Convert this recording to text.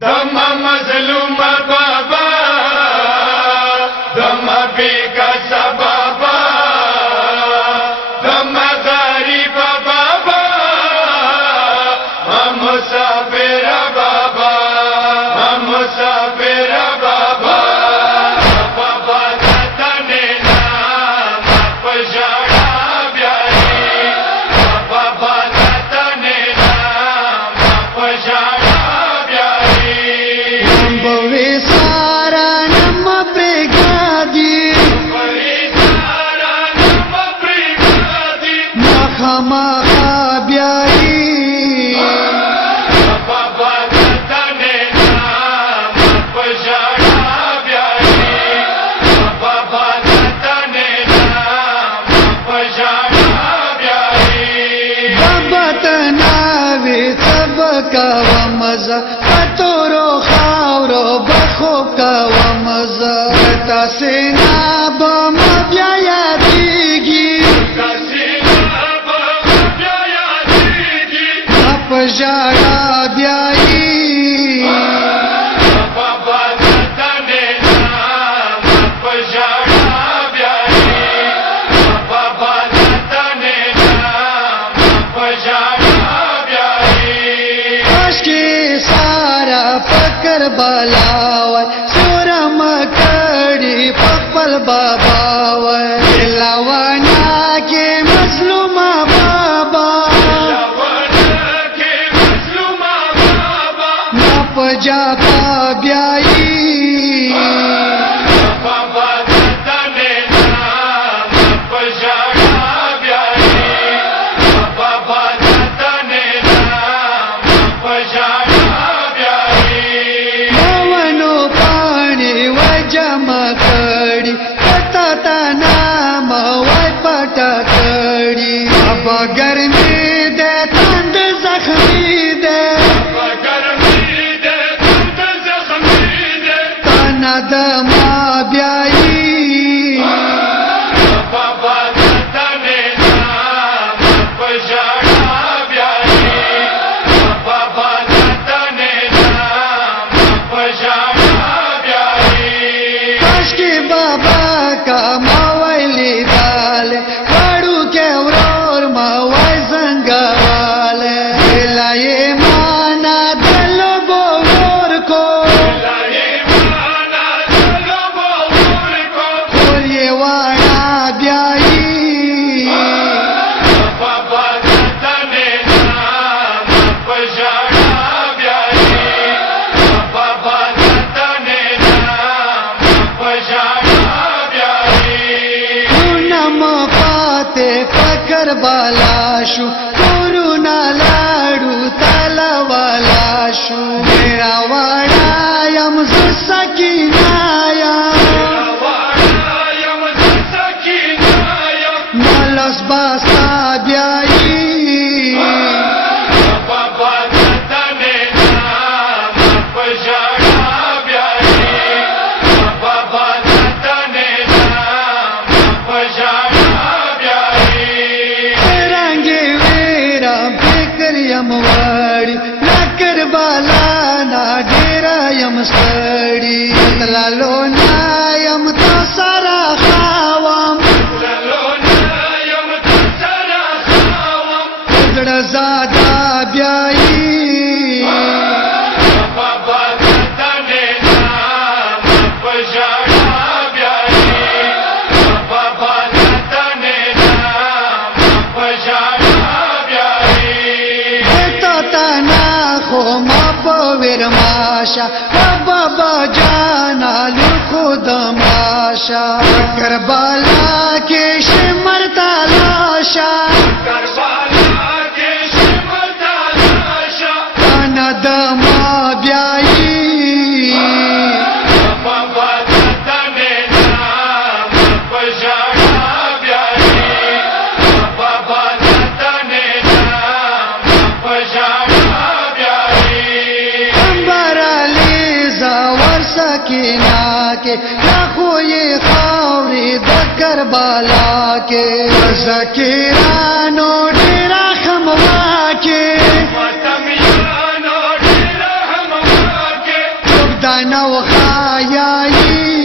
दम मजलूम बाबा दम बेकस बाबा दम गरीब बाबा हम मुसाफिर बाबा हम मुसाफिर बाबा बाबा तने नाम पजाड़ा ब्याही बाबा तने नाम पजाड़ा बवे सारा नम ब्रिगादी मखमा ब्याही बाबा तने नाम पजाड़ा ब्याही बाबा तने नाम पजाड़ा ब्याही बाबा तनावे सब का मजा तोरो खावरो बखो का मजा तसेना बम ब्याया दीगी आप जाड़ा ब्याई बाबा तने नाम पजाड़ा ब्याही बाबा तने नाम पजाड़ा ब्याही के सारा पकर बलावा सुरम कड़ी पपल बाबावा लवना के मजलूमा बाबा नप जापा ब्याई बाबा तने नाम पजाड़ा ब्याही बाबा तने नाम पजाड़ा ब्याही पवनो पानी वजम कड़ी पता नाम वै पट कड़ी अब गर्मी दे ठंड जख्मी दे दमा ब्याई बाबा तने नाम पजाड़ा ब्याही बाबा तने नाम पजाड़ा ब्याही के बाबा का मवैली दाल बड़ू के और मवै संगवाल लाए माना दलो बोर को वाड़ा ब्याई बाबा तने नाम पजाड़ा ब्याही बाबा तने नाम पजाड़ा ब्याही नम पाते पकर बालाशु कोरुना लाडू तलवालाशु मेरा वाड़ायम सकीनाया मलस बासा ब्याई बाबा तने नाम पजाड़ा ब्याही बाबा तने नाम पजाड़ा ब्याही रंगे वेरा बेकरियम वाड़ी लकर बाला ना डेरायम सड़ी लालो नायम तो सारा खावम ज़्यादा ब्याई बाबा तने नाम पजाड़ा ब्याही बाबा तने नाम पजाड़ा ब्याही तो तना खो मापवीर माशा बाबा जाना लुखो दमाशा करबला के शिमर तलाशा दमा ब्याई बाबा तने नाम पजाड़ा ब्याही बाबा तने नाम पजाड़ा ब्याही बराली जावर सकीना के लाखों ये खावरी दकर बाला के सकीरानो डेरा खमवा के دانو خایایی